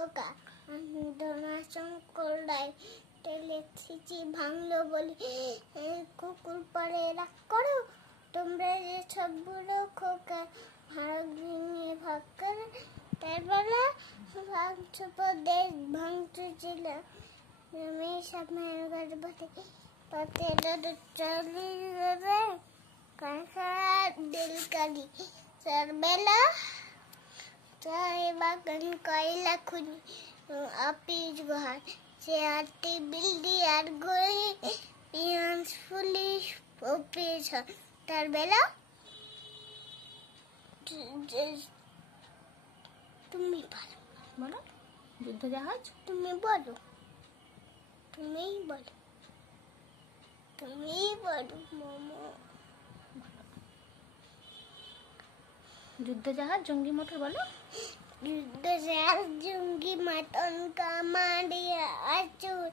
খোকা ডোনাশন করলাই টেলেছি ভাঙলো বলি কুকুর পরে রাগ করো তোমরা যে সবগুলো খোকা ভাগ নিয়ে ভাগ করে তারবেলা ভাঙছো দেশ ভাঙছো ছিল মেয়ে সামনে গাড়ি বসে পাতে চলে যাবে কাঁচা দিলকারি তারবেলা চাই বাগান কয়লা খুনি অফিস ঘর চেয়ারটি বিল্ডি আর গড়ি পিয়ান্স পুলিশ অফিস তার বেলা তুমি বলো যুদ্ধ জাহাজ তুমি বলো তুমিই বলো মোমো যুদ্ধ জাহাজ জঙ্গি মোটর বলো যুদ্ধ জাহাজ জঙ্গি মটন কামারিয়া আচুর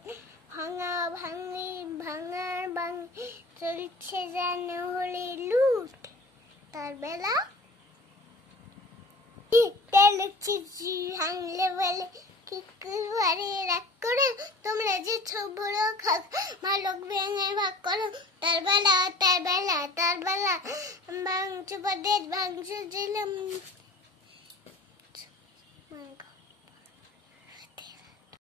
ভাঙা ভাঙি ভাঙার ভাঙি চলছে যেন হলে লুট তার বেলা ভাঙলে বলে কি করে রাগ করে তোমরা যে ছবড়ো খাক মালক ভেঙে ভাগ করো তার বেলা ভাঙছো দেশ ভাঙছো দিলাম